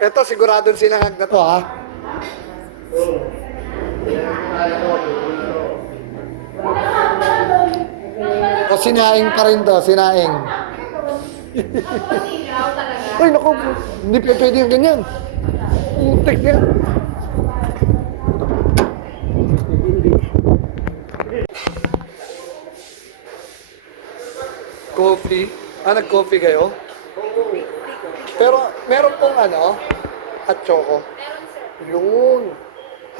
Ito, siguradong sinangag na to, ha? O, sinaing pa rin to, sinaing. Ay, naku, hindi pa pwede yung ganyan. Putik yan. Coffee? Ah, nag-coffee kayo? Pero, meron pong ano, hot choco. Yun,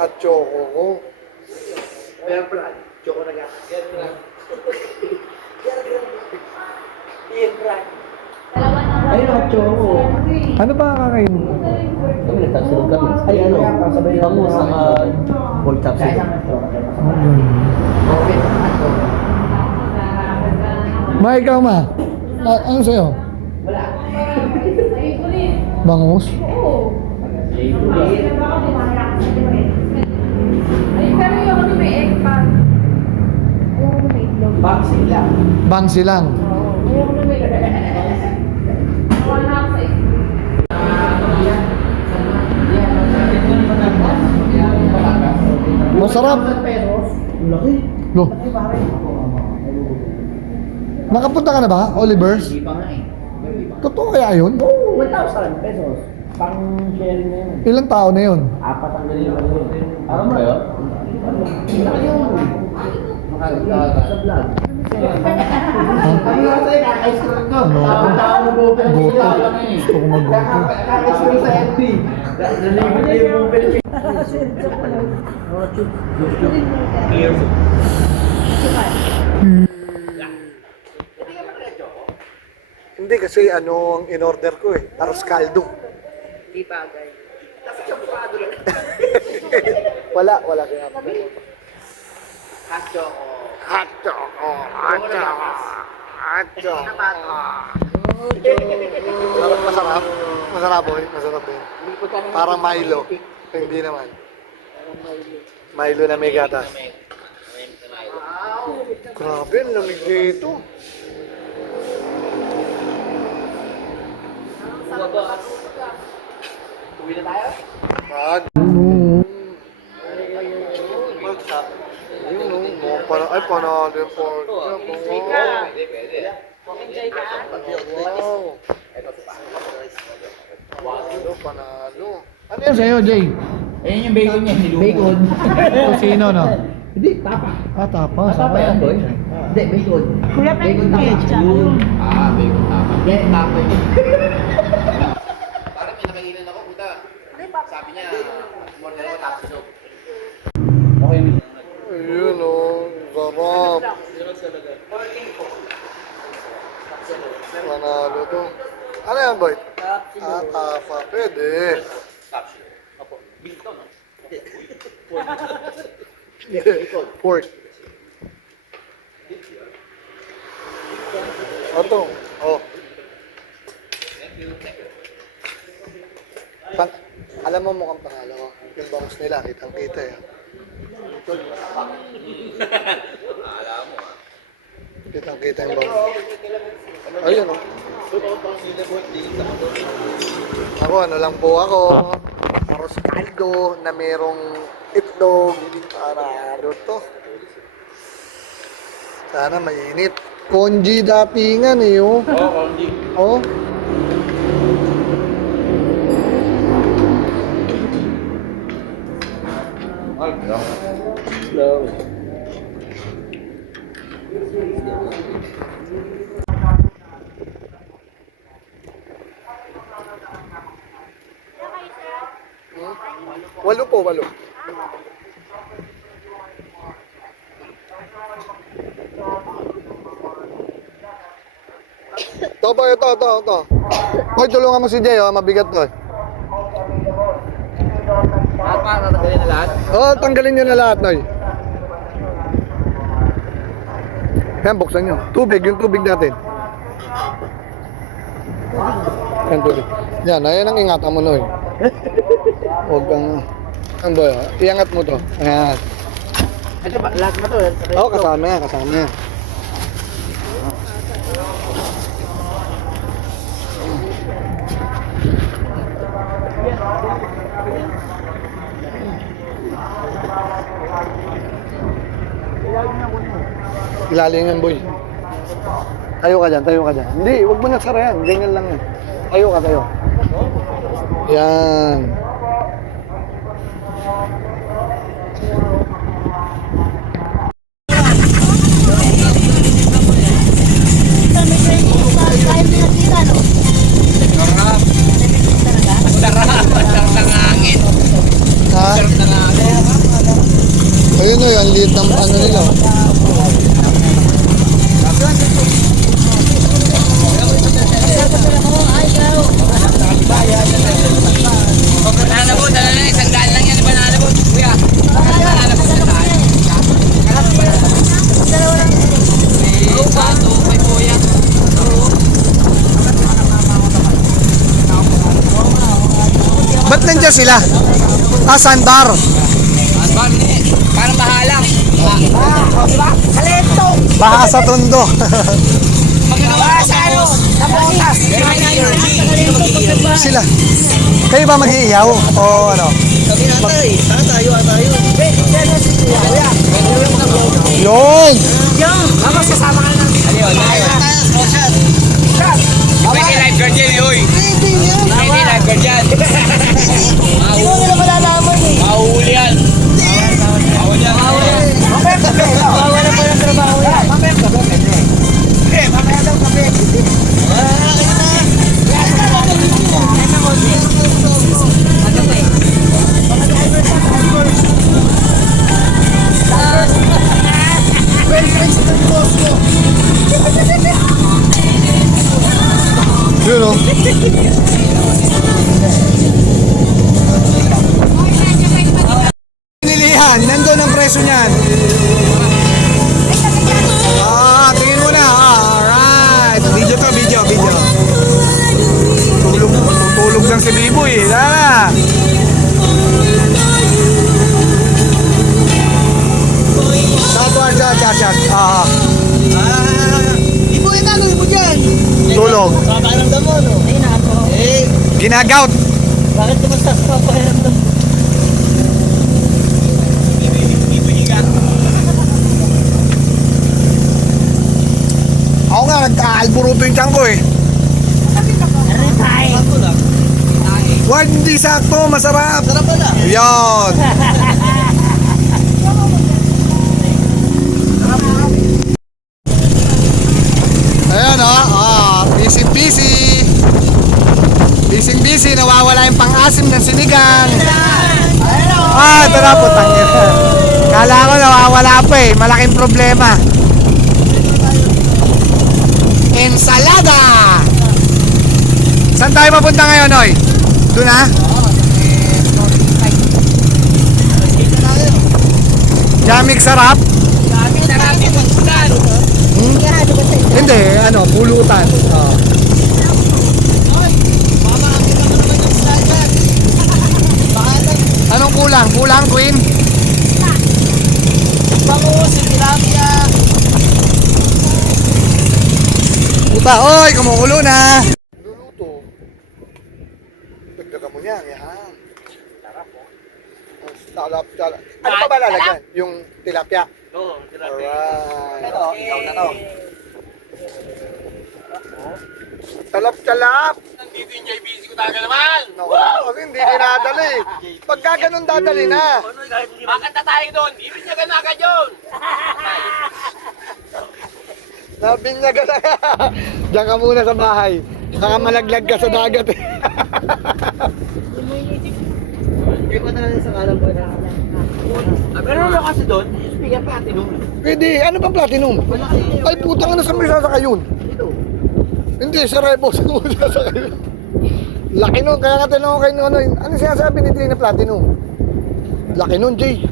hot choco ko. Meron pala, choco na gas. Iyan, Brad. Ayun, ang choco. Ano ba kakain mo? Kami nagtasilog kami. Ay, ano? Bangus sa pork chop silog. Ma, ikaw ma. Ano sa'yo? Wala. Bangus? Ay, pero yung ano may egg pan. Ayoko na may itlog. Boxing lang. Bangsi lang. Ayoko na may wala ako sa itlog. Masarap. Pesos. Laki. Lo. Nakapunta ka na ba, Oliver's? Hindi pa nga eh. Totoo kaya yun? Oo, 1,000 pesos. Pang sharing na yun. Ilang tao na yun? Apat ang ganyan lang yun. Parang ba yun? Laki yun. Sa vlog. Ano nga sa'yo, kaka-ice cream ko. No. Tao mo po, pero Goto. sila lang eh. Gusto ko mag-goto. Kaka-ice cream sa FB. Nalibig yung Pilipinas. Hindi kasi ano ang in-order ko eh. Arroz caldo. Di bagay. Wala kaya. Hot choco. Hot choco, hot choco, hot choco. Masarap. Masarap boy, masarap boy. Parang Milo. Hindi naman. Milo na may gatas. Grabe, ang lamig nito. Uwi na tayo? Wag. Ayun, no. Ay, panalo po. Enjoy ka. Enjoy ka. Panalo, panalo. Ano yan sa'yo, Jay? Ayun yung bacon niya, niluto. Bacon. Sino, no? Hindi, tapa. Ah, tapa. Tapa yan, boy. Hindi, bacon. Kuya, Bacon tapa. ketchup. Ah, bacon tama. Hindi, tapa yun. Parang may nakailan ako, puta. Sabi niya, more than ako tapos silog. Okay, Ayun, no. Sarap. Panalo to. Ano yan, boy? Ah, tapa. Pwede. Opo. Beef to, no? Pork. Ito. Oh. Alam mo mukhang pangalawa. Yung bangus nila, kitang-kita eh. Alam mo, ah. Kitang-kita yung bangus. Ayun, oh. Ako, ano lang po ako. Arroz caldo na merong itlog. Para ano to. Sana mainit. Konji datingan eh, oh. Oo, konji. Oh. Ay, slow. Walo po, walo. Ito po, ito. Hoy, tulungan mo si Jay, oh. Mabigat to. Lahat pa, tatanggalin na lahat? Oh, tanggalin nyo na lahat, Noy. Yan, buksan nyo. Tubig, yung tubig natin. Yan, tubig. Yan, ayan ang ingatan mo, Noy. Huwag kang... Ang boy, oh. Iangat mo to. Ayan. Ito ba, lahat ba to? Oo, kasama yan, kasama yan. Ilalim yan, boy. Tayo ka dyan, tayo ka dyan. Hindi, huwag mo na sara yan. Ganyan lang yan. Tayo ka, tayo. Yan. Ha? Ayun o, ang liit ng ano nila. Banana boat, dala na, isang daan lang yan, banana boat. Kuya, banana boat na tayo. May kuya. Ba't nandiyan sila? Ah, sandbar. Parang bahalang. Baha sa tondo. Sila. Kayo ba mag-iiyaw? O ano? Yun! Pwede lifeguard yan, uy. Pwede lifeguard yan. Mahuhuli yan. Bawal yan. Yun o. Pinilihan, nandun ang presyo niyan. Ah, tingin mo na. Alright. Video to, video. Tulog lang si Biboy eh. Tara. Chat. Ibo ito, ibo dyan. Tulog. Paparamdam mo, no? Ayun na ako. Ginagout. Bakit kumusta sa paparamdam? Ako nga, nagka-alburuto yung tiyan ko eh. Wag, hindi sakto, masarap. Sarap pala. Yan. Ayan busy. Busy, nawawala yung pang-asim ng sinigang. Ah, ito na po, tangin. Kala ko nawawala pa eh, malaking problema. Ensalada! Saan tayo mapunta ngayon, Noy? Doon na? Jamik sarap? Hindi, pulutan. Oh. Anong kulang? Kulang, Queen? Bangus, tilapia. Puta, oy, kumukulo na. Luluto. Dagdagan mo niya, yan. Sarap po. Salap. Ano pa ba lalagyan? Yung tilapia? Oo, Alright. ito, ikaw na to. Talap. Nandito yung JBC ko talaga naman. Naku, kasi hindi dinadali. Pagka ganun dadali na. Bakit na tayo doon? Ibig niya ganun agad yun. Nabinyaga na. Diyan ka muna sa bahay. Baka malaglag ka sa dagat eh. Hindi ko talaga sa kalam ko na. Pero ano kasi doon? Speaker platinum. Pwede, ano bang platinum? Ay putang na sa may sasakay yun. Hindi, sa Rebos mo sasakay yun. Laki nun, kaya nga tinanong kay Nonoy, ano sinasabi ni Tina Platinum? Laki nun, Jay.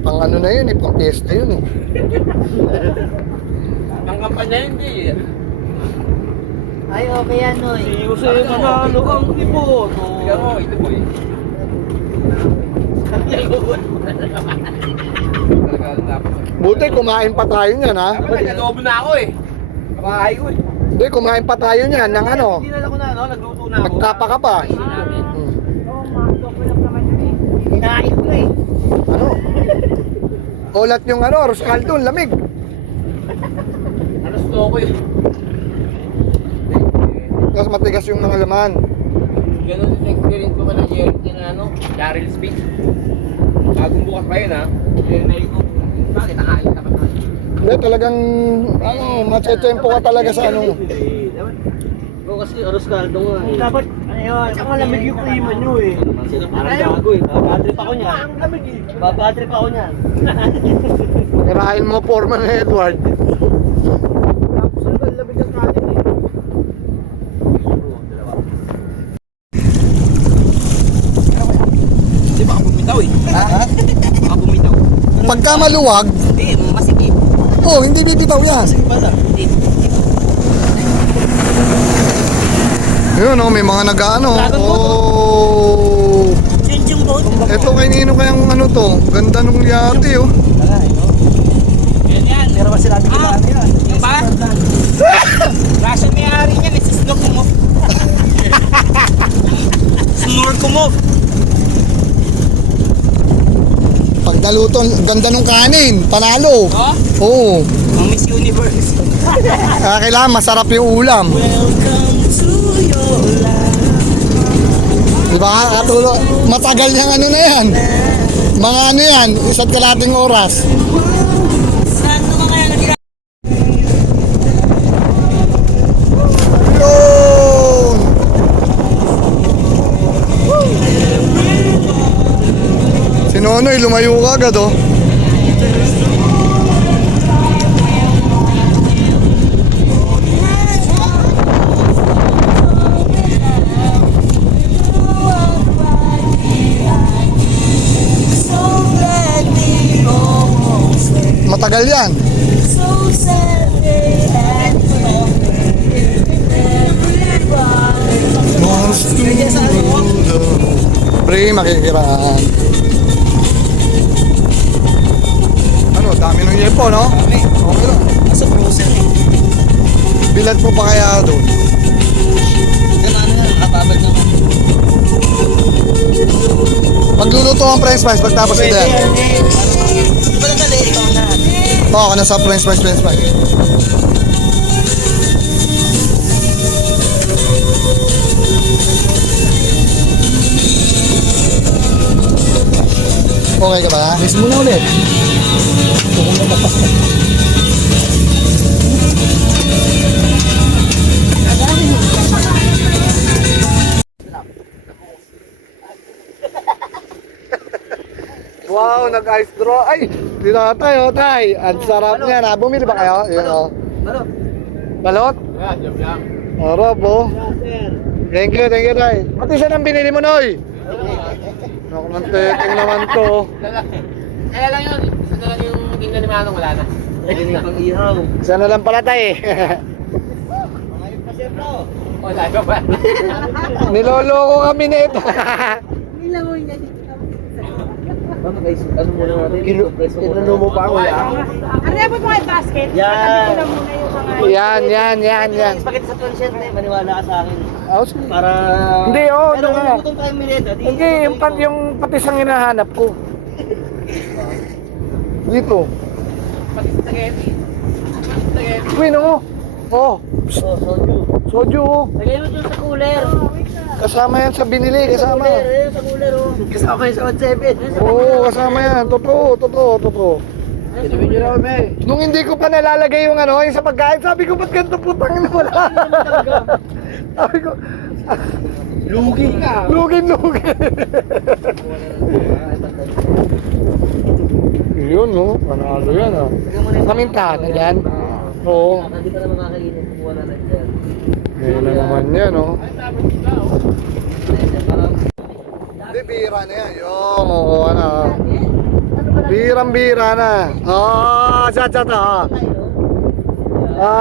Pang ano na yun eh, pang fiesta yun eh. Ang kampanya hindi. Ay, okay yan, Noy. Kasi manalo ang tipo. Ito po eh. Buti, kumain pa tayo niyan ha. Nag-adobo na ako eh. Kabahay ko eh. Hindi, kumain pa tayo niyan ng ano. Dinala ko na, no? Nagluto na ako. Nagtapa ka pa. Hinahin ko eh. Ano? Ulat yung ano, arroz caldo, lamig. Ano gusto ko yun? Tapos matigas yung mga laman. Ganun din experience ko na Daryl Speed. Bagong bukas pa yun ha. Narinig ko. Bakit nakain ka pa tayo? Hindi, talagang, ano, matyetempo ka talaga sa ano. Oo, kasi aros kaldo nga eh. Dapat, ano yun, tsaka malamig yung klima nyo eh. Parang gago eh, babatrip ako niyan. Ang lamig eh. Babatrip ako niyan. Kirahin mo, Foreman ni Edward. Tapos ano ba, lamig ang kanin eh. Di baka bumitaw eh. Ha? Baka bumitaw. Pagka maluwag, Hindi, masikip. oh, hindi bibitaw yan. Sige pala. Yun, oh, may mga nag-ano. Oh. Change yung boat. Ito kay Nino kayang ano to. Ganda nung yate, oh. Yan yan. Pero ba sila natin kailangan yan? Yung ba? Rasha may-ari niyan eh. Snor ko mo. Snor ko mo. Pag naluto, ganda nung kanin. Panalo. Oh? Oo. Ang Miss Universe. Kaya kailangan masarap yung ulam. Welcome to your life. Diba? Katulo, matagal niyang ano na yan. Mga ano yan, isa't kalating oras. Saan ko kaya nag Yun! Si Nonoy, lumayo ka agad, oh. Matagal yan. Pre, makikiraan. Ano, dami ng yepo, no? Okay lang. Nasa frozen eh. Bilad mo pa kaya doon? Ganaan na, nakababad naman. Magluluto ang french fries pagtapos ito yan. Di ba nadali ito na? Oo, ka na sa french fries. Okay ka ba? Miss mo na ulit. Wow, nag-ice draw. Ay, dito na tayo, tay. Ang sarap niya na. Bumili ba kayo? Yun, oh. Ano? Balot? Yeah, job lang. Harap, oh. Thank you, tay. Pati siya nang binili mo, Noy. Ako ng teking naman to. Kaya lang yun. Isa na lang yung tingnan ni Manong, wala na. Ganyan pang ihaw. Isa na lang pala, tay. Wala ka ba? Niloloko kami nito. Ano guys, ano muna natin? Kinano mo pa ako ya? Ano yan po mga basket? Yan. Patabi ko lang muna yung mga... Yan. Bakit sa transient eh, maniwala ka sa akin. Oh, sige. Para... Hindi, oh, Pero ano nga. kung tayo mineta, di... Hindi, yung patis ang hinahanap ko. Dito. Pati spaghetti. Spaghetti. Queen, oh. Oh, Oh, soju. soju, oh. Lagay mo dun sa cooler. Kasama yan sa binili, kasama. Sa cooler, oh. Kasama yun sa 1.7. Oo, kasama yan. Totoo. Nung hindi ko pa nalalagay yung ano, yung sa pagkain, sabi ko, ba't ganito putang na wala? Sabi ko, Lugi ka. lugin. Yun, no? Panalo yan, ah. Pamintahan na yan. Oo. Hindi ka na makakainin. Kumuha na lang dyan. Ngayon na naman yan, no? Parang... Hindi, bira na yan. Yung, oo, ano. Birang-bira na. Shot, ah.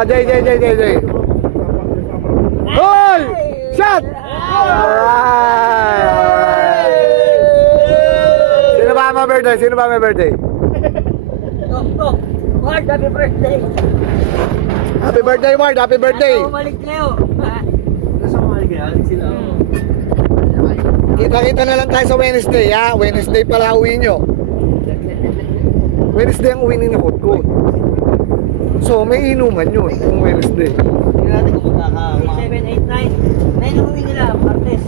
Jay. Hoy! Shot! Alright! Sino ba may birthday? Oh, Ward, happy birthday. Happy birthday, Ward! Happy birthday! Bumalik kayo. Nasa bumalik kayo? Sila. Kita-kita na lang tayo sa Wednesday, ha? Wednesday pala uwi nyo. Wednesday ang uwi ni Nakot. So, may inuman yun, kung Wednesday. Hindi natin kung magkaka... 7, 8, 9. 9 uwi nila, Martes.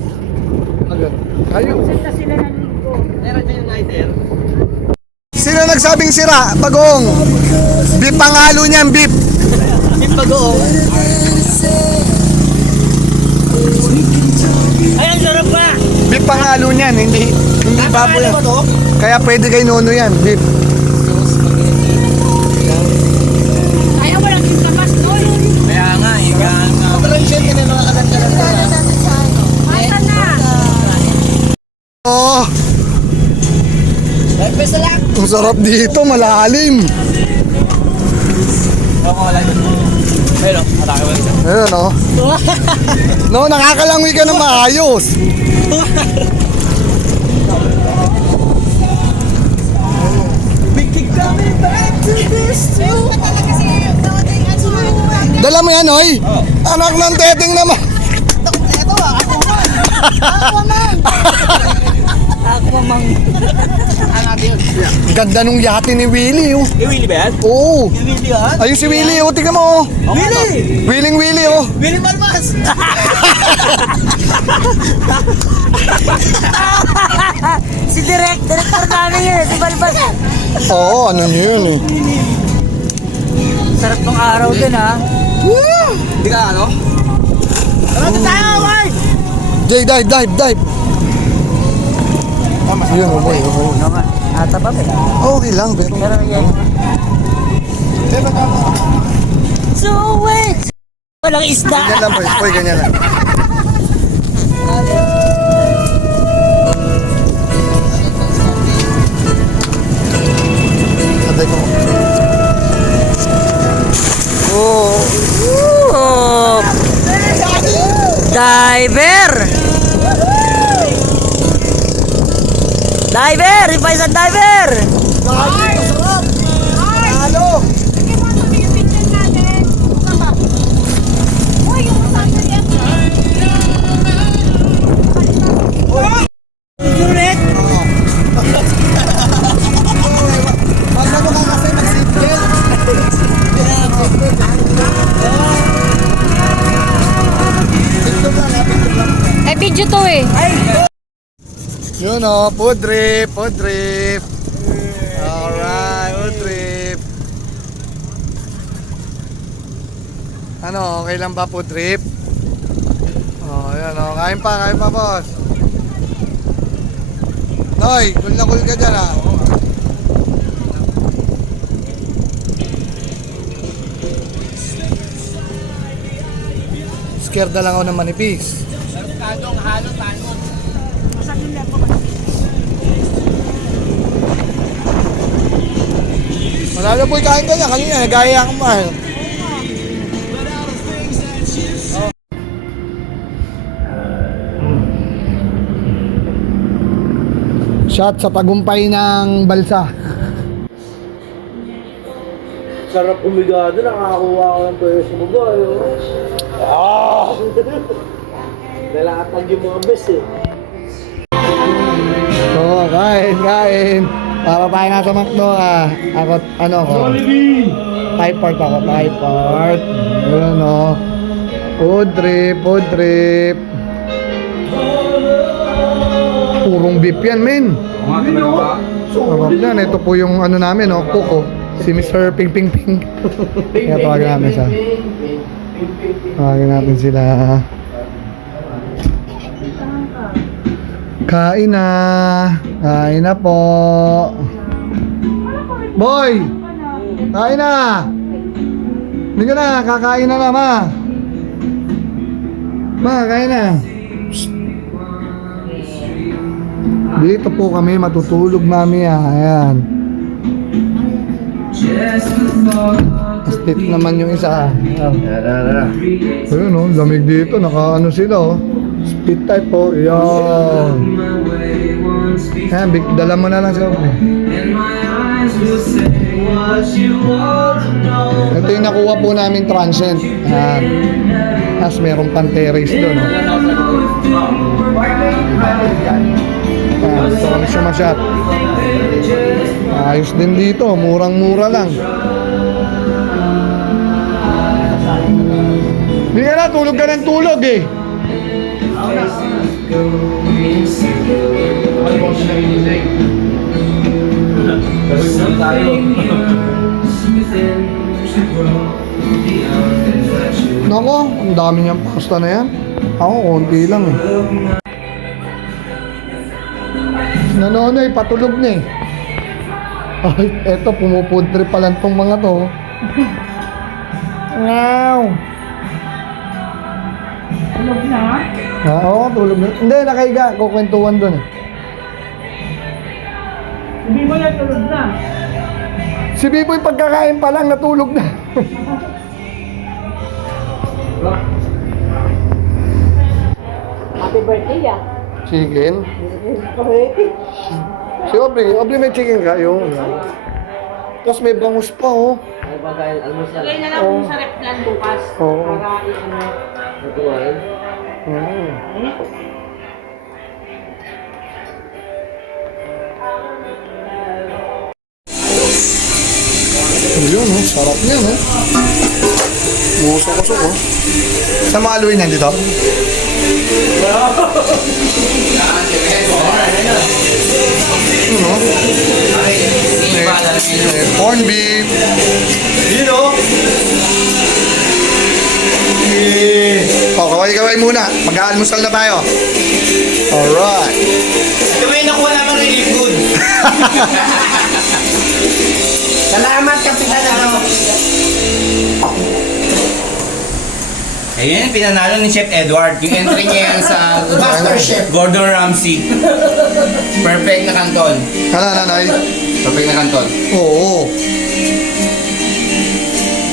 Agad. Ayun. Senta sila ng linggo. Meron dyan yung lighter. Sino nagsabing sira? Bagong. Beef ang halo niyan, beef. Hindi pag-oo. Ay, ang sarap pa! Beef ang halo niyan, hindi baboy. Ano ba to? Kaya pwede kay Nono yan, beef. Ayaw mo lang yung tapas doon. Kaya nga, ika nga. Pero yung siyempre may mga kagandaran na. Masa na. Oh, Life best na lang. ang sarap dito, malalim. Oo, wala dito. Pero, atake mo rin. Ayun, no? No, nakakalangoy ka ng maayos. Dala mo yan, oy. Anak ng teteng naman. Ganda nung yate ni Willie, oh. Eh, Willie ba yan? Oo. Willie yan? Ayun si Willie, oh. Tingnan mo, oh. Willie! Willing Willie, oh. Willie Malmas! Si director namin yun, si Balbas. Oo, ano niyo yun, eh. Sarap ng araw din ha. Hindi ka ano? Ano tayo, boy? Jay, dive. Yun, okay. Naman, ata pa ba? Okay lang, pero... Pero yan. So wait! Walang isda! Ganyan lang, boy. Boy, ganyan lang. Atay ko. Oh. Oh. Diver! Diver! Iba isang diver! Halo! Ulit! Magano ka kasi mag-seatbelt? Eh, video to eh. Yun o, food trip. Alright, food trip. Ano, okay lang ba food trip? Oh, yan o, kain pa boss. Noy, cool na cool ka dyan ha. Scared na lang ako ng manipis. Manalo po kain ka niya, kanina nagaya ka mahal. Shot sa tagumpay ng balsa. Sarap umigado, nakakuha ko ng pwesto mo ba? Nalatag yung mga best eh. Oo, kain. Para tayo nga sa McDo ah. Ako, ano ko? Thai part ako, Thai part. Yun o. Food trip. Purong beef yan, men. Sarap yan. Ito po yung ano namin, no? Cook, oh. Si Mr. Ping Ping Ping. Kaya tawagin namin siya. Tawagin natin sila. Kain na po. Boy! Kain na! Hindi ka na, kakain na ma. Ma, kain na. Psst. Dito po kami matutulog mamaya. Ayan. Astit naman yung isa. Ayun oh, lamig dito. Naka ano sila oh. Split type po. Yan. Ayan, dala mo na lang sa ito yung nakuha po namin transient. Ayan. Tapos merong panteris doon. Oh. Ayan, ito kami sumasyat. Ayos din dito, murang-mura lang. Hindi ka na, tulog ka ng tulog eh. Nako, ang dami niyang pasta na yan. Ako, konti lang eh. Nanonoy, patulog na eh. Ay, eto, pumufood trip pa lang tong mga to. Ngaw! Tulog na? Oo, tulog na. Hindi, nakahiga. Kukwentuhan doon eh. Hindi mo yan tulog na. Si Biboy pagkakain pa lang, natulog na. Happy birthday ah. Chicken? Si Aubrey may chicken ka? Yung. Tapos may bangus pa oh. Ay, bagay, almusal. Lagay na lang kung sa rep plan bukas. Oo. Para i-ano. Natuwain. Ayun oh, sarap niya no. Musok-usok oh. Sa mga aluin yan dito? Ano? Corn beef. Yun o. Oh, kaway-kaway muna. Mag-aalmusal na tayo. Alright. Ito may nakuha naman ng food. Salamat, Kapitan. Ayun, pinanalo ni Chef Edward. Yung entry niya yan sa Master Chef Gordon Ramsay. Perfect na kanton. Ano, nanay? Perfect na kanton. Oo.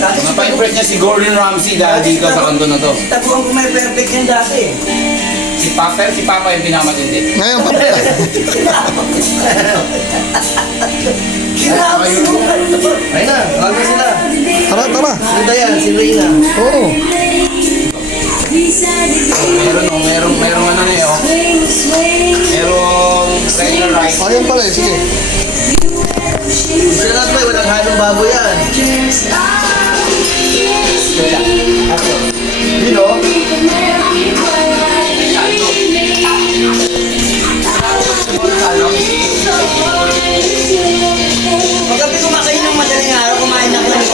Mapa-impress niya si Gordon Ramsay dahil dito sa kanton na to. Tabuhan ko may perfect yan dati. Si Papa yung pinakamatindi. Ngayon pa. Ayun na, wag sila. Tara, tara. Ganda yan, si Reyna. Oo. Merong ano na yun. Merong regular rice. Ayun pala eh, sige. Isa na ba, walang halong baboy yan. Dino? Pagkabi kumakain ng madaling araw, kumain na kayo ng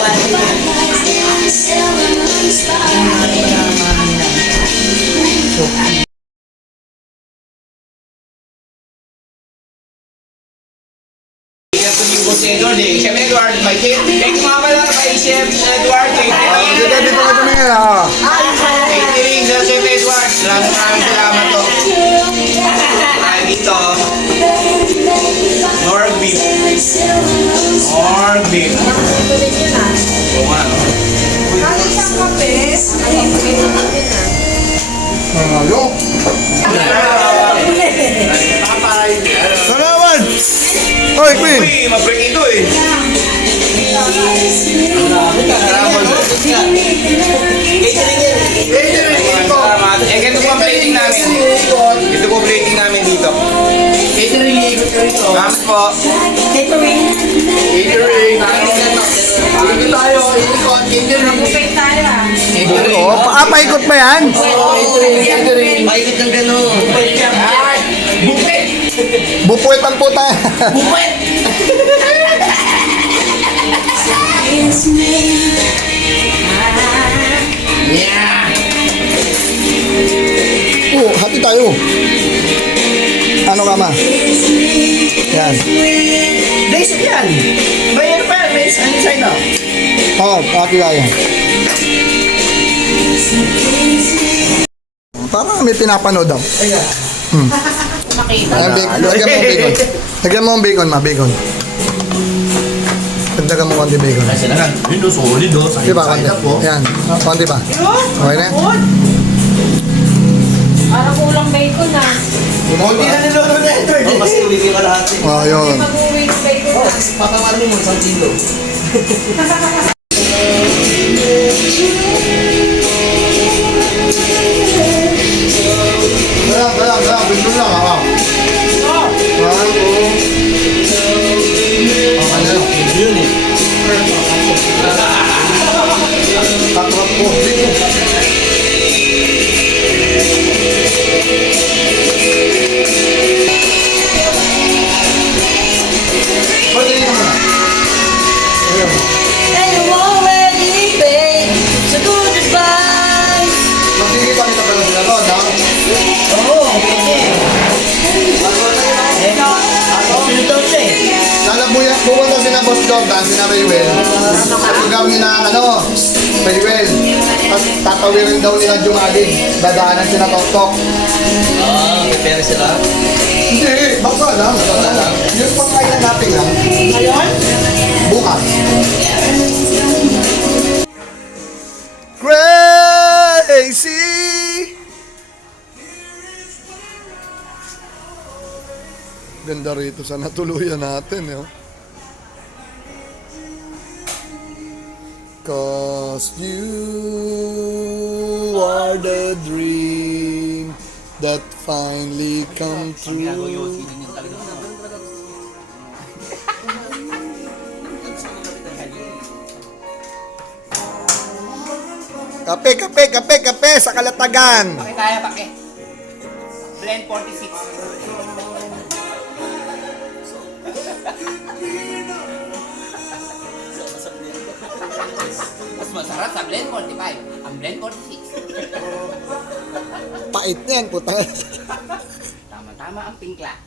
Si Edward eh. Chef Edward, may cake. Thank you mga pala kay Chef Edward. Dito, dito ka tumingin ah. Catering sa Chef Edward. Maraming salamat to. Dito. Norg beef. Norg beef. Oo nga, no? Ano? Salamat! Oy, Queen! Uy, ma-break ito eh. Salamat. Eh, ganito po ang plating namin. Ito po plating namin dito. Salamat po. Catering. Dito tayo. Ikot. Catering. Bupay tayo ah. Catering. Oo, paikot ba yan? Paikot ng gano'n. Bupuet ang puta. Yeah. Oo, hati tayo. Ano ka ma? Yan. Days yan. May ano pa yan? May inside out. Oo, hati tayo. Parang may pinapanood daw. Makita. Ayan, bacon. Lagyan mo ang bacon. Lagyan mo ang bacon, ma. Bacon. Dagdagan mo konti bacon. Kasi na. Yun, solid o. Di ba, konti? Ayan. Konti ba? Okay na? Parang kulang bacon ah. Kunti na niloto na Edward. Oh, kasi uwi ka lahat eh. Oh, yun. Mag-uwi ng bacon Oh, ah. papamarami mo, 1 kilo. Kaya, bigyan lang, ha? dog, dance na Raywell. Pagkagaw niyo na Raywell. Tapos tatawirin daw nila Jumalig. Dadaanan sila Tok-Tok. May pera sila. Hindi, baka lang. Yung pagkain natin lang. Ngayon? Bukas. Crazy! Ganda rito sa natuluyan natin, yo. Cause you are the dream that finally come true. Kape sa Kalatagan. Kaya pake. Blend 46. Mas masarap sa blend 45. Ang blend 46. Pait na yan, puta. Tama-tama ang pingkla.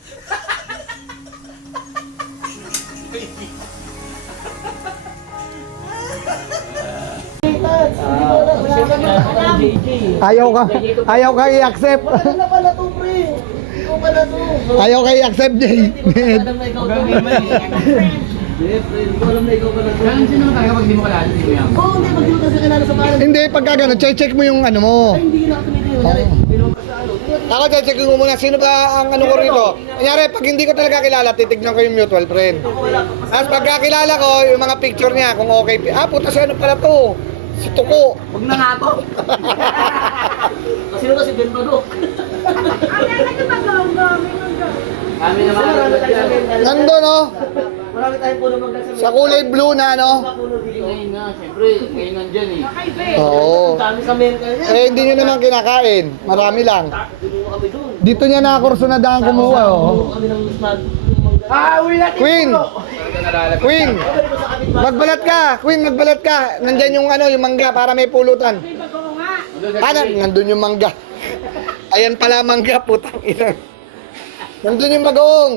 Ayaw ka i-accept. Ano pala to, pre? Ikaw pala to. Ayaw ka i-accept, Jay. Alam na ikaw to. Hindi ko alam na ikaw pala to. Ganun sino talaga pag di mo kalala, di mo yan. Oo, hindi. Pag di mo kasi kilala sa pangalan. Hindi, pagka gano'n, check mo yung ano mo. Ay, hindi na ako tumitingin. Kunyari, binuha ka sa ano. Ako, check ko muna, sino ba ang ano ko rito? Kunyari, pag hindi ko talaga kilala, titignan ko yung mutual friend. Tapos pagkakilala ko, yung mga picture niya, kung okay. Ah, puta, si ano pala to? Si Tuko. Huwag na nga to. Kasi nung kasi Ben Bago. Kami naman. Nandun, no? Marami tayong puno magdasal. Sa kulay blue na, no? Ngayon nga, siyempre, ngayon nandyan eh. Oo. Dami sa men kayo. Eh, hindi nyo naman kinakain. Marami lang. Binuha kami doon. Dito niya nakakurso na daan kumuha, oh. Kami ng smart. Uwi natin. Queen! Queen! Magbalat ka! Queen, magbalat ka! Nandyan yung ano, yung mangga para may pulutan. Ano? Nandun yung mangga. Ayan pala mangga, putang ina. Nandun yung bagong.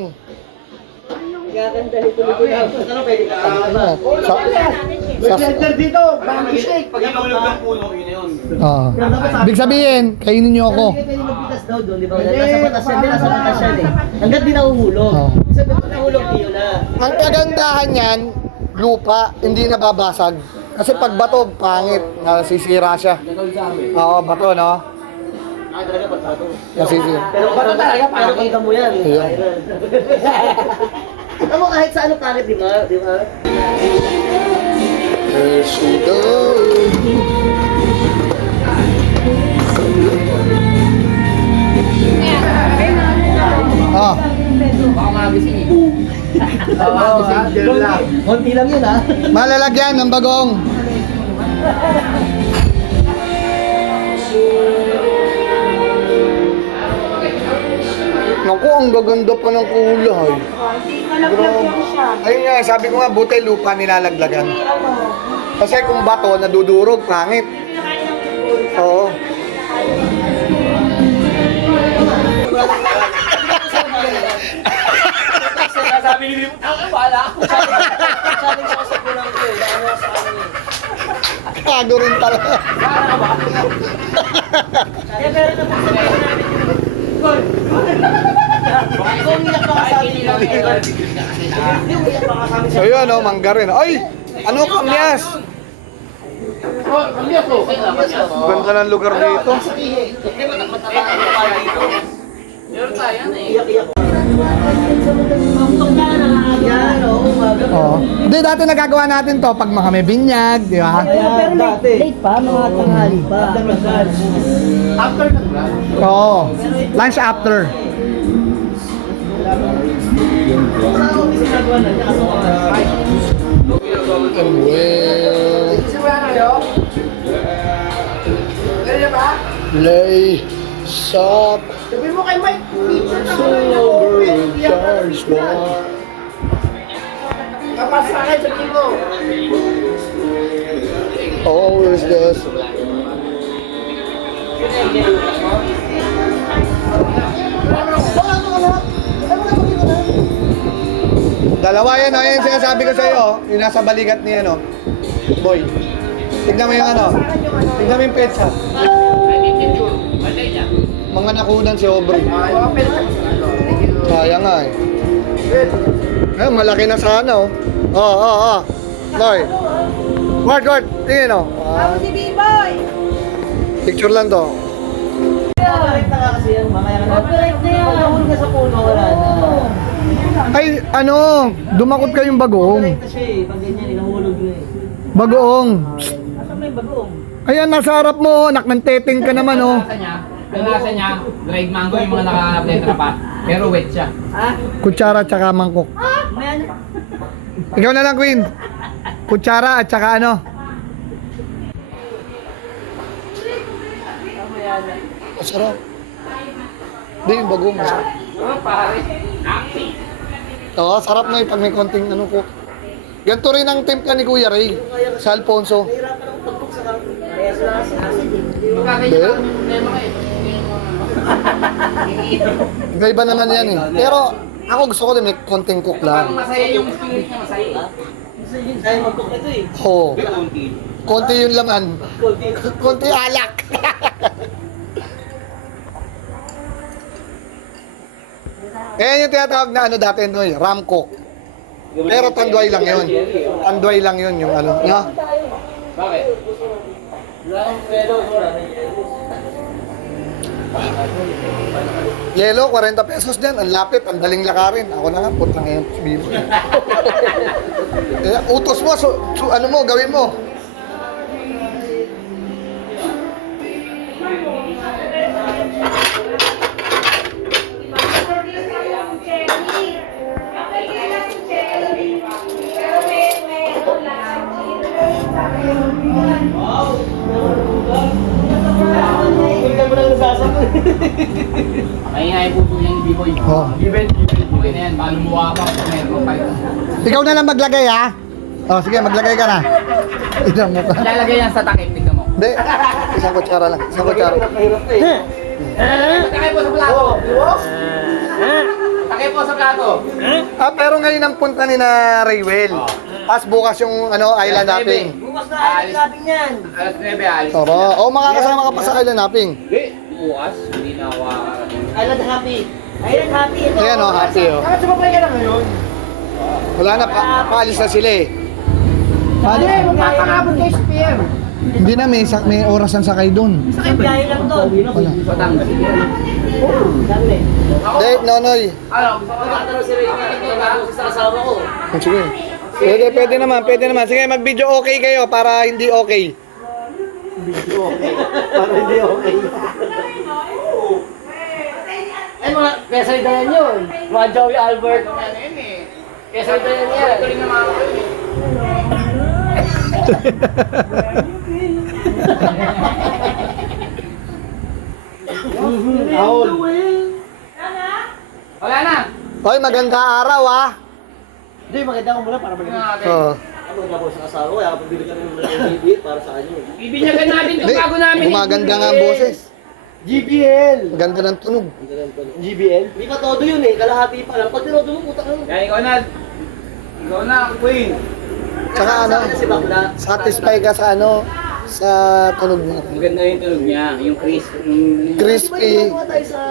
Gaganda ito nito na. Ano pwede ka? Sa, dito, bang shake. Pag Inulog ng puno, yun na yun. Ibig sabihin, kainin niyo ako. Hindi pwede magpitas daw doon, di ba? Nasa batas yan, nasa batas yan eh. Hanggat di nahuhulog. Oo. Sabi ko nahulog, di yun na. Ang kagandahan niyan, lupa, hindi nababasag. Kasi pag bato, pangit. Nasisira siya. Oo, bato, no? Talaga ba't bato? Nasisira. Pero bato talaga, parang kita mo yan. Iya. Alam mo kahit sa ano pangit, di ba? Di ba? There she goes. Ah, Baka magising eh. Konti lang yun ha. malalagyan ng bagong. Naku, ang gaganda pa ng kulay. Ayun nga, sabi ko nga, buti lupa nilalaglagan. Kasi kung bato, nadudurog, pangit. Oo. Sabi ni Limo, ako pala ako. Sabi ko sa kulang ko eh. Ano sa ano eh. Kago rin talaga. Kaya meron na po sa mga namin. Kung umiyak pa ka sa amin lang eh. Hindi umiyak pa ka sa amin. So yun, no, mangga rin. Ay! Ano kamyas? Oh, kamiyas ko. Ganda ng lugar dito. Hindi mo mataba ang pa dito. Meron tayo yan eh. Iyak-iyak. Yan, oo, umaga. Oo. Hindi, dati nagagawa natin to pag mga may binyag, di ba? Pero late pa, mga tanghali pa. After ng vlog. Oo. Lunch after. Sa office ginagawa na niya, kaso Well, Simula na kayo? Ganyan ba? lay up. Sabi mo kay Mike, picture na ako lang Silver charge war. Kapag sa akin, sabi mo. Always does. Dalawa yan, oh. Yan yung sinasabi ko sa'yo, oh. Yung nasa balikat ni ano. Boy. Tignan mo yung ano. Tignan mo yung petsa. Mga nakunan si Aubrey. Kaya nga eh. Ayun, malaki na sana oh. Oo. Boy. Ward. Tingin oh. Si B-Boy! Picture lang to. Overrate na nga kasi yan, mamaya ka na. Overrate na yan. Nahulog ka sa puno, wala na. Ay, ano, dumakot kayong bagoong. Overrate na siya eh. Pag ganyan, nahulog na eh. Bagoong. Asan ba yung bagoong? Ayan, nasa harap mo, anak ng teteng ka naman oh. Ang lasa niya, dried mango yung mga nakahanap na trapa. Pero wet siya. Ha? Kutsara at saka mangkok. May ano? Ikaw na lang, Queen. Kutsara at saka ano. Masarap. Hindi, yung bagoong masarap. Oh, pare. Oo, sarap na yung pag may konting ano ko. Ganito rin ang timpla ni Kuya Ray sa Alfonso. Nahirapan akong pagpuk sa kaya sila si acid eh. Magkakanya lang yung problema kayo. Iba-iba naman yan eh. Pero ako gusto ko din may konting cook Parang lang. masaya yung spirit niya, masaya. Kasi yun, ayaw mag-cook ito eh. Oo. Konti yung laman. Konti. Konti alak. Kaya yung tinatawag na ano dati Noy, ram cook. Pero tanduay lang yun. Tanduay lang yun yung ano. No? Bakit? Yelo, 40 pesos din. Ang lapit, ang daling lakarin. Ako na nga, putang ngayon. Bibo. Utos mo, ano mo, gawin mo. Hindi mo nang nasasabi. Mahina yung puso niya ni B-Boy. Oh. Given. Okay na yan, baka lumuha pa kung meron pa ito. Ikaw na lang maglagay ha. Oh, sige, maglagay ka na. Tignan mo ka. Ilalagay yan sa takip, tingnan mo. Hindi. Isang kutsara lang. Isang kutsara. Mahirap na eh. Takip po sa plato. Takip po sa plato. Ah, pero ngayon ang punta ni na Raywell. Tapos bukas yung ano, island hopping. Bukas na ayaw natin yan. Alas 9 alis. Tara. O, makakasama ka pa sa island hopping. Hindi, bukas. Hindi na ako makakarating. Island happy. Island happy ito. Ayan o, happy o. Saka sumabay ka na ngayon. Wala na, paalis na sila eh. Hindi, magpapakabot kayo sa PM. Hindi na, may orasan sakay doon. Sa biyahe lang to. Wala. Batangas. Dami. Hindi, Nonoy. Ano, gusto ko Magtatanong si Ray sa asawa ko. Sige. Pwede naman. Sige, mag-video okay kayo para hindi okay. Para hindi okay. Eh mga kesa idayan yun. Mga Joey Albert. Kesa idayan yan. rin na mga kayo eh. Ahol. Wala na. Hoy, maganda araw ah. Hindi, maganda ko muna para Tingnan maganda. natin. Oo. Ako nagkapo sa asawa ko, kaya pabili kami ng mga para sa kanya. Bibinyagan natin ito Hindi, bago namin. gumaganda nga ang boses. GBL. Maganda ng tunog. GBL? Hindi pa todo yun eh, kalahati pa lang. Pag tinodo mo, putak ka. Kaya ikaw na. Ikaw na, Queen. Tsaka ano, Si Bakla. satisfy ka sa ano, sa tunog niya. Maganda yung tunog niya, yung crisp. Crispy. Pag tayo sa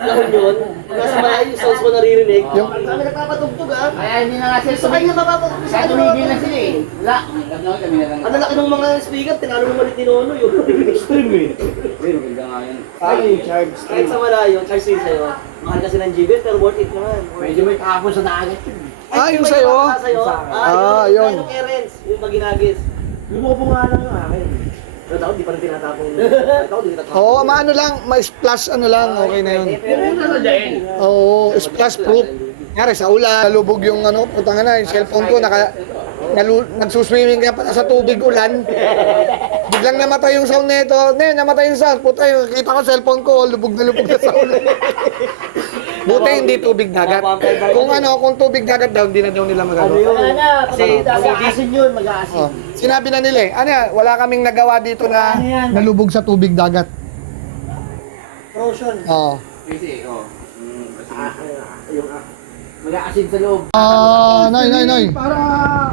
lahon yun, nasa malayo yung sounds mo naririnig, Yung- kami nagpapatugtog ah. Kaya hindi na nga sila Sa kanya mapapatugtog. Kaya tumigil na sila eh. Wala. Kami na lang. Ang lalaki ng mga speaker, tinalo mo malit ni Nono yun. Extreme eh. Pero maganda nga yun. Kahit sa malayo, charge din sa'yo. Mahal kasi ng GBL, pero worth it naman. Medyo may kahapon sa dagat yun. Ah, yung may sa'yo? baka sa'yo? Ah, yun. Yung Kerens, yung maginagis. Lumubo nga lang yung akin. Pero ako, di pa rin tinatapong. Ako, di tinatapong. Oo, maano lang, ma-splash ano lang, okay na yun. Pero yun Ano dyan? Oo, splash proof. Ngari sa ulan, nalubog yung ano, putang na, yung cellphone ko, nagsuswimming ka pala sa tubig ulan. Biglang namatay yung sound nito. Namatay yung sound. Puta, kita ko cellphone ko, lubog na sa ulan. Buti hindi tubig dagat. Kung tubig dagat daw, hindi na daw nila magagawa. Wala na, kasi mag-aasin yun, mag-aasin. Oh, sinabi na nila eh, ano yan, wala kaming nagawa dito na nalubog sa tubig dagat. Frozen. Oo. Kasi, oh. Mag-aasin sa loob. Nay. Para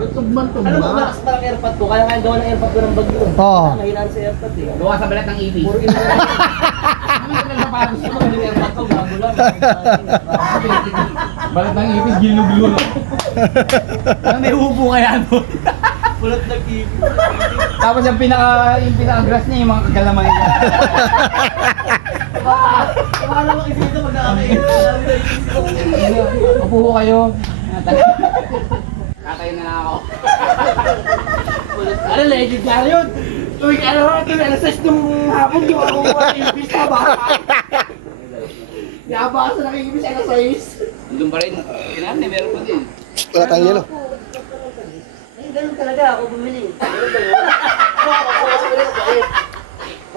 tugman-tugma. Ano ba malakas parang airpod ko? Kaya gawa ng airpod ko ng bag ko. Oo. Mahilaan sa airpod eh. Gawa sa balat ng ibig. Puro ina. Ano yung nagpaparos ko ng airpod ko? Bago lang. Balat ng ibig, giluglo. Ano may ubo kaya doon? Pulot ng ibig. Tapos yung pinaka-grass niya, yung mga kagalamay niya. Akala ko kasi ito magkakain. Upo ho kayo. Katayin na lang ako. Ano, legend na yun. Tuwing ano, alas 6 nung hapon, di ako ibis na ba? Yaba sa nakikibis alas 6. Andun pa rin. Kailangan eh, meron pa din. Wala tayong yelo. Ay, ganun talaga ako bumili. Ganun ba yun?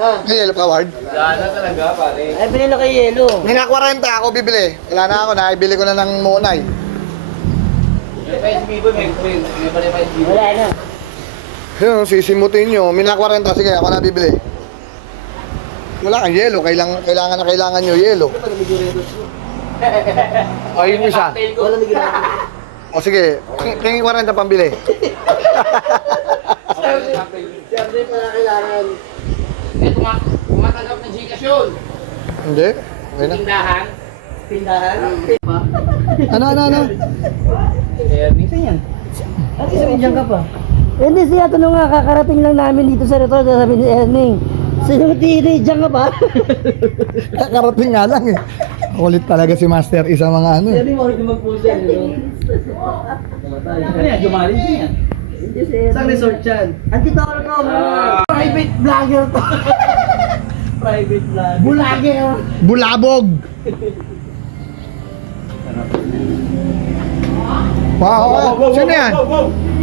May yelo ka, Ward? Gana talaga, pare. Ay, binili kay Yelo. May na 40 ako bibili. Wala na ako, naibili ko na ng Monay. May pa yung Bibo, may pala pa yung Bibo. Wala na. Yun, sisimutin nyo. May na 40, sige, ako na bibili. Wala kang yelo, kailangan nyo yelo. O, yun isa. Wala na ginagawa. O sige, tingin 40 pambili. Siyempre pala kailangan. Eh, kumatanggap ng Gcash yun. Hindi? Okay na. Tindahan. Tindahan. Ano? Eh, minsan yan. At isa dyan ka pa. Hindi siya, tanong nga, kakarating lang namin dito sa resort, sabi ni Erning. Sino tini, dyan ka pa? Kakarating nga lang eh. Kulit talaga si Master isa mga ano eh. Erning, mahulit yung mag-push yan. Ano yan, Jumari din yan. Sa resort yan. Andito ako na to, private vlogger to. Private vlogger. Vlogger. Bulabog! Wow, sino yan?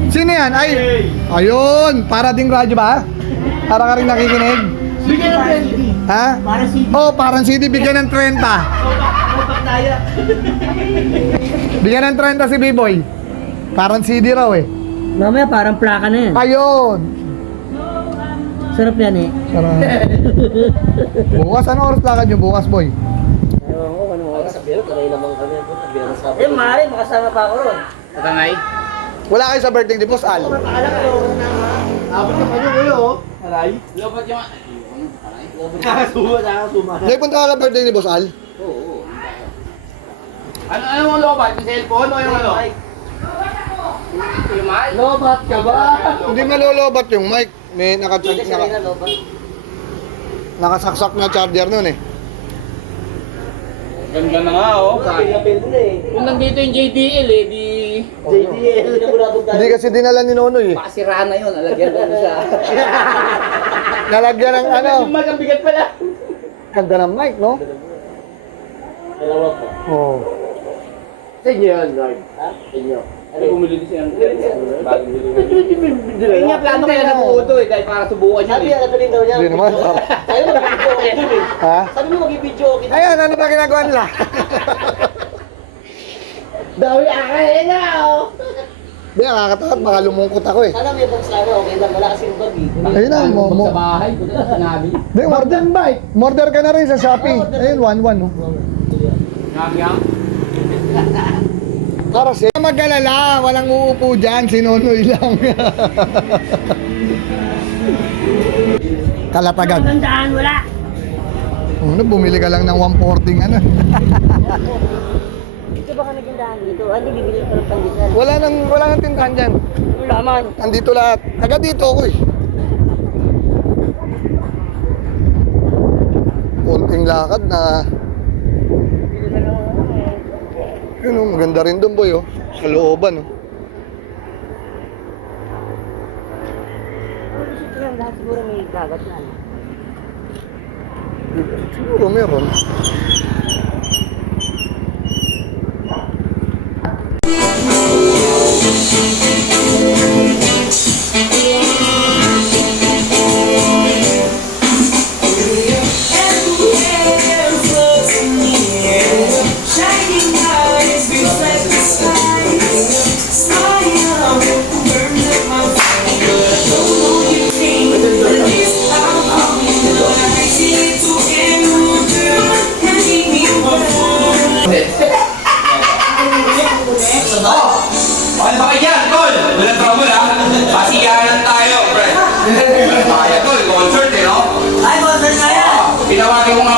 Sino yan? Ay, ayun, para ding radyo ba? Para ka rin nakikinig? Bigyan ng 20. Ha? Para si Oh, parang CD bigyan ng 30. Daya. Bigyan ng 30 si B-Boy. Parang CD raw eh. Mamaya parang plaka na yan. Ayun! Sarap yan eh. Sarap. Bukas, ano oras lakad nyo? Bukas, boy. Ewan ko, anong oras sa biro? Kanay naman kami. Eh, Mari, makasama pa ako ron. Tatangay. Wala kayo sa birthday ni Boss Al. Akala ko, Abot na kayo kuya oh. Aray. Lobat yung... nakasuma. May punta ka sa birthday ni Boss Al? Oo. Ano ang lobat? Yung cellphone o yung ano? Yung mic? Lobat ka ba? Hindi malolobat yung mic. May Hindi sanay na lobat. nakasaksak na charger nun eh. Ganda na nga oh. Kapil na eh. Kung nandito yung JDL eh, di... JDL. Hindi kasi dinala ni Nonoy eh. Baka sira na yun, alagyan ko siya. Nalagyan ng ano. Yung mic ang bigat pala. Ganda ng mic, no? Dalawa pa. Oo. Sa inyo yan, Lord. Ha? Inyo. Ano bumili din siya? Bagong bili. Hindi Kaya nga plano kaya nabuo eh, dahil para subukan yun Sabi eh. yan, natuloy daw niya. Hindi naman. Sabi mo mag-video okay dun eh. Ha? Sabi mo mag-video okay. Ayan, ano ba ginagawa nila? Dawi akay na oh. Hindi, nakakatakot. Baka lumungkot ako eh. Sana may box sana okay lang. Wala kasing bag eh. Ayun na, Sa bahay, kung sinabi. Hindi, order ka na rin sa Shopee. Ayun, 1-1, no? Yang. Para siya. Mag-alala, walang uupo dyan, si Nonoy lang. Kalatagan. Tandaan, wala. Ano, bumili ka lang ng 140 ano. Dito ba ka nagindahan dito? Hindi bibili ka ng pandesal. Wala nang tindahan dyan. Laman. Andito lahat. Taga dito ako eh. Kunting lakad na. Yun oh, maganda rin doon boy oh. Sa looban oh. Ito lang lahat siguro may gagat na. Siguro meron. Thank you.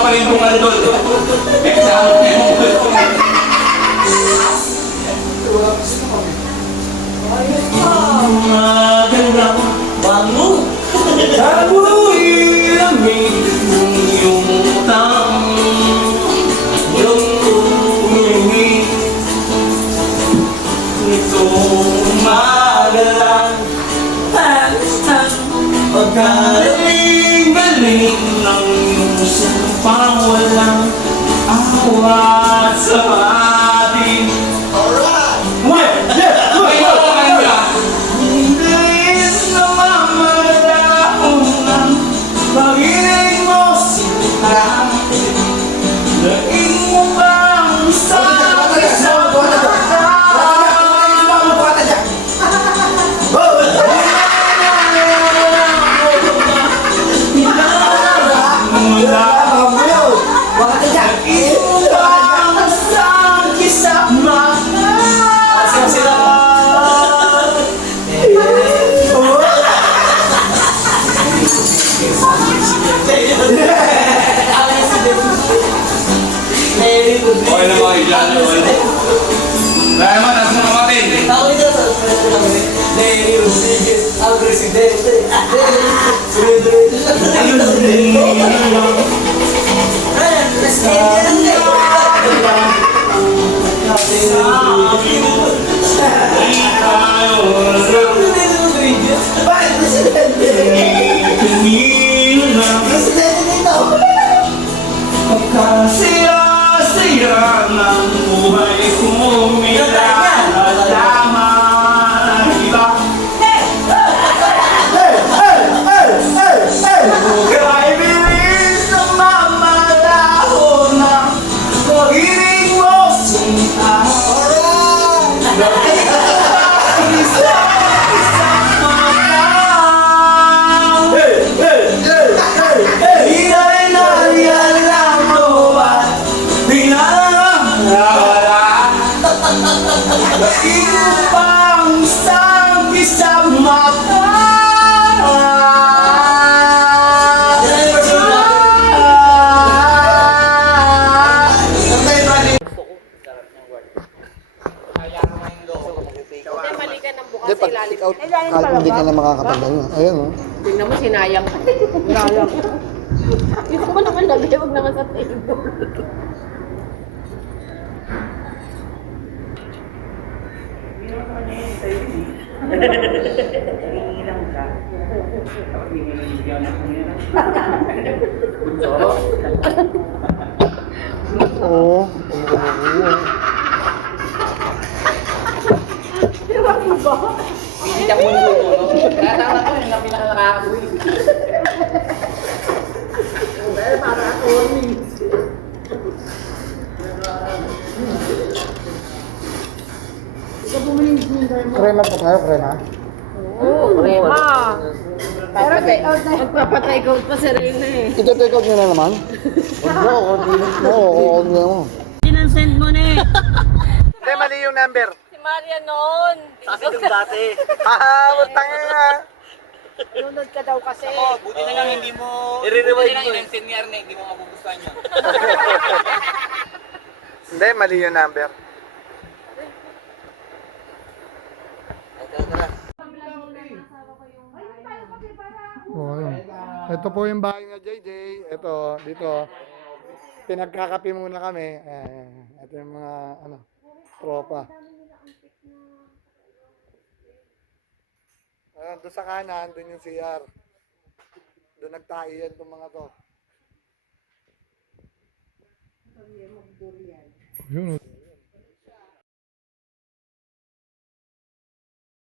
pa rin bumaldol. Exam na yung magandang bango. Ako'y lamig ng iyong utang. Yung umihi nitong magalang at pagkagaling-galing ng iyong sumpang walang awat sa atin. Alright! Bilis na mamadahon ng pag-ibig mo sinta. Daing mo bang sa isang okay na mga idyan nyo. Dahil man, nasa mga kapatid. Pagkasaya-saya ng buhay ko minalama ng iba. Kaya bilis na mamadahon ng pag-ibig mo sinta. Ipang isang isang mata. Hindi, mali ka ng bukas Hindi, sa pag ilalim. kick out, kahit hindi ka na makakapagdan yun. Ayun, oh. Tingnan mo, sinayang ka. Sinayang. Gusto ko naman lagay, huwag naman sa table. Oo. Pilit ang mundo mo, no? Kaya tama ko yun, ang pinaka-nakakabuhi. Krema pa tayo, krema. Oo, krema. Magpapatay ko pa si Reyna eh. Ito take out nyo na naman? Oo, oo, oo. Send mo na eh. Hindi, mali yung number. Si Maria noon. Sabi nung dati. Utang nga. Lunod ka daw kasi. Buti na lang hindi mo... I-rewind Buti na lang mo eh. in-send ni Arne, hindi mo mapupustuhan niya. Hindi, mali yung number. Oh, ayun. Ito po yung bahay niya, JJ. Ito, dito. Pinagkakape muna kami. Ito yung mga, tropa. Ayun, doon sa kanan, doon yung CR. Doon nagtayo yan itong mga to. Yun.